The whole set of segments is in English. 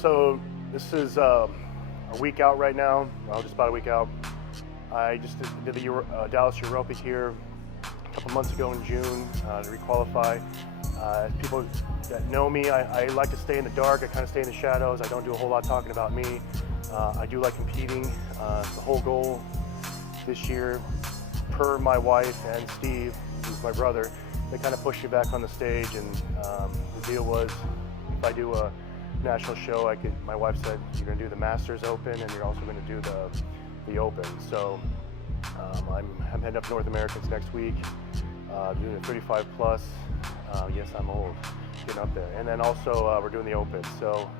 So this is a week out right now. Well, just about a week out. I just did the Dallas Europa here a couple months ago in June to requalify. People that know me, I like to stay in the dark. I kind of stay in the shadows. I don't do a whole lot talking about me. I do like competing. The whole goal this year, per my wife and Steve, who's my brother, they kind of pushed me back on the stage, and the deal was if I do a national show, my wife said, you're going to do the Masters Open and you're also going to do the Open. So I'm heading up North Americans next week, doing a 35 plus. Yes, I'm old, getting up there. And then also we're doing the Open. So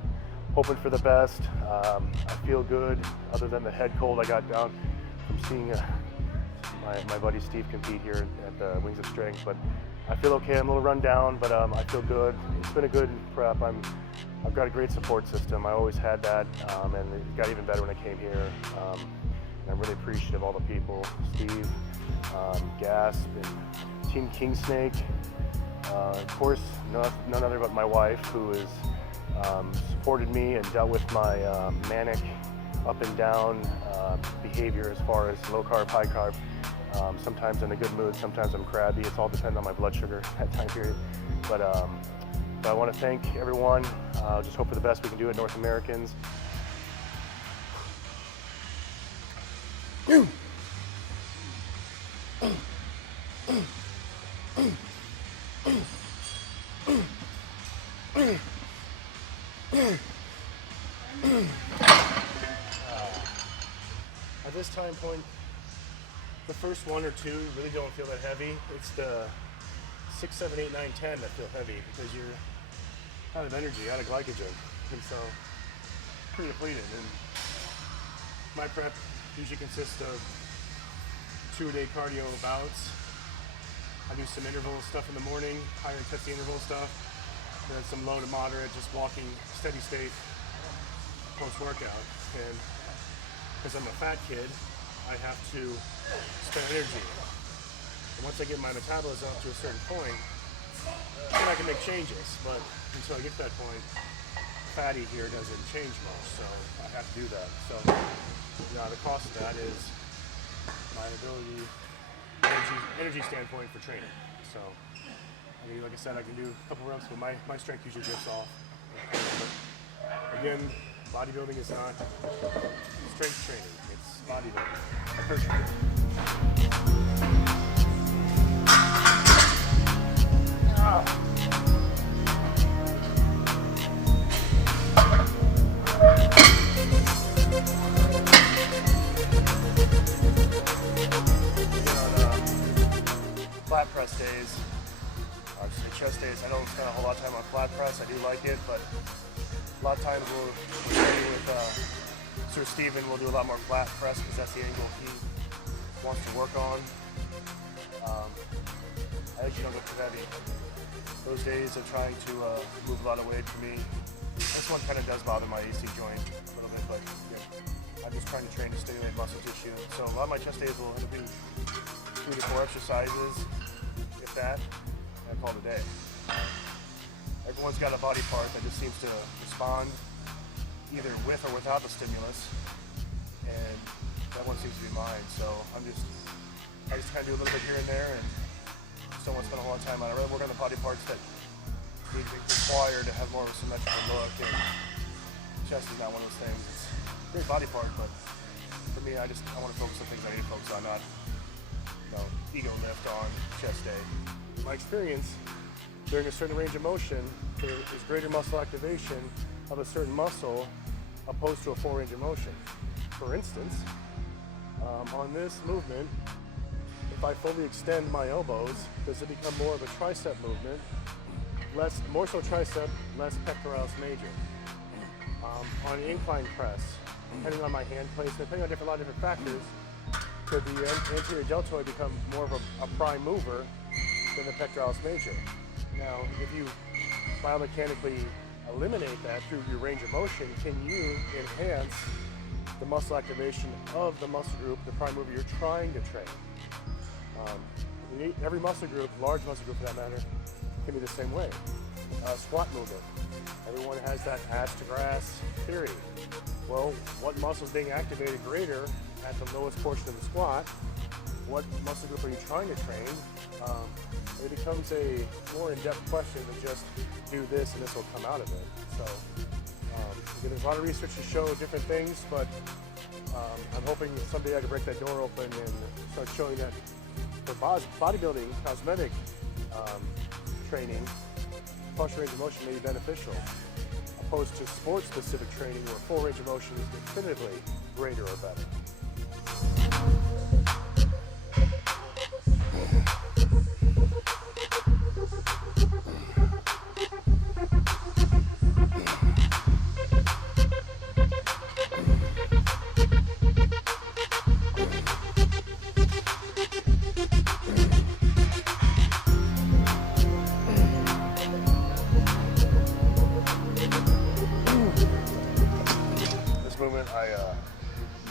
hoping for the best. I feel good, other than the head cold I got down from seeing my buddy Steve compete here at the Wings of Strength. But I feel okay. I'm a little run down, but I feel good. It's been a good prep. I've got a great support system. I always had that, and it got even better when I came here. And I'm really appreciative of all the people, Steve, Gasp, and Team Kingsnake. Of course, none other but my wife, who has supported me and dealt with my manic up and down behavior as far as low carb, high carb. Sometimes in a good mood, sometimes I'm crabby. It's all dependent on my blood sugar at time period. But I want to thank everyone. Just hope for the best we can do at North Americans. At this time point, the first one or two really don't feel that heavy. It's the 6, 7, 8, 9, 10 that feel heavy because you're out of energy, out of glycogen, and so pretty depleted. And my prep usually consists of 2-a-day cardio bouts. I do some interval stuff in the morning, higher intensity interval stuff, and then some low to moderate, just walking steady state post-workout. And because I'm a fat kid, I have to spend energy. And once I get my metabolism up to a certain point, then I can make changes. But until I get to that point, fatty here doesn't change much, so I have to do that. So the cost of that is my ability, energy standpoint for training. So I mean, like I said, I can do a couple reps, but my strength usually dips off. But again, bodybuilding is not strength training, it's bodybuilding. Flat press days, obviously chest days, I don't spend a whole lot of time on flat press. I do like it, but a lot of times we'll train with Sir Steven. We'll do a lot more flat press because that's the angle he wants to work on. I actually don't go too heavy. Those days of trying to move a lot of weight for me, this one kind of does bother my AC joint a little bit, but yeah, I'm just trying to train to stimulate muscle tissue. So a lot of my chest days will be 3 to 4 exercises, if that, and I call it a day. Everyone's got a body part that just seems to respond either with or without the stimulus, and that one seems to be mine. So I just kind of do a little bit here and there, and don't want to spend a whole lot of time on it. I really work on the body parts that need to be required to have more of a symmetrical look, and chest is not one of those things. It's a great body part, but for me, I want to focus on things I need to focus on, not ego lift on chest day. In my experience, during a certain range of motion, there is greater muscle activation of a certain muscle opposed to a full range of motion. For instance, on this movement, if I fully extend my elbows, does it become more of a tricep movement? More so tricep, less pectoralis major. On an incline press, depending on my hand placement, depending on a lot of different factors, could the anterior deltoid become more of a prime mover than the pectoralis major? Now, if you biomechanically eliminate that through your range of motion, can you enhance the muscle activation of the muscle group, the prime mover you're trying to train? Every muscle group, large muscle group for that matter, can be the same way. Squat movement. Everyone has that ass to grass theory. Well, what muscle is being activated greater at the lowest portion of the squat? What muscle group are you trying to train? It becomes a more in-depth question than just do this and this will come out of it. So again, there's a lot of research to show different things, but I'm hoping someday I can break that door open and start showing that for bodybuilding, cosmetic training, partial range of motion may be beneficial, opposed to sport-specific training where full range of motion is definitively greater or better. Movement I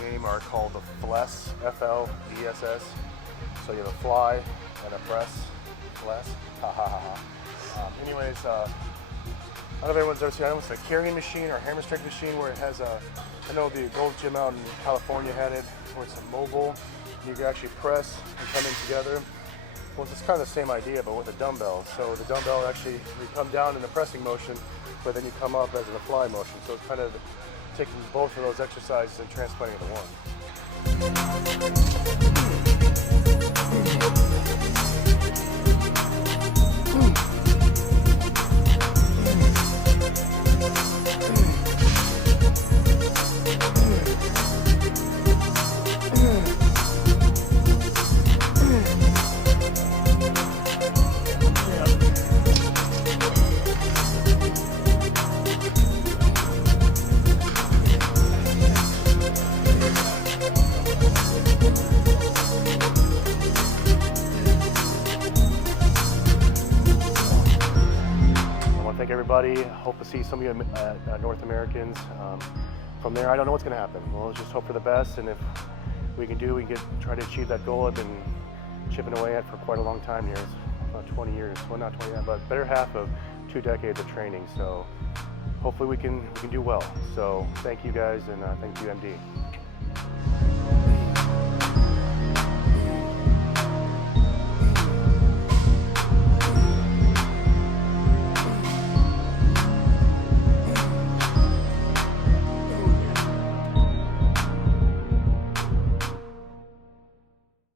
name are called the FLESS, F-L-E-S-S. So you have a fly and a press, FLESS, ha ha ha ha. Anyways, I don't know if everyone's ever seen, I don't know if it's a carrying machine or a hammer strength machine where it has a, I know the Gold's Gym out in California had it, where it's a mobile, you can actually press and come in together. Well, it's kind of the same idea, but with a dumbbell. So the dumbbell actually, you come down in the pressing motion, but then you come up as in a fly motion. So it's kind of taking both of those exercises and transplanting it to one. Thank everybody. Hope to see some of you North Americans. From there, I don't know what's going to happen. We'll just hope for the best, and if we can try to achieve that goal I've been chipping away at for quite a long time here. It's about 20 years. Well, not 20 years, but better half of 2 decades of training. So hopefully we can do well. So thank you guys, and thank you, MD.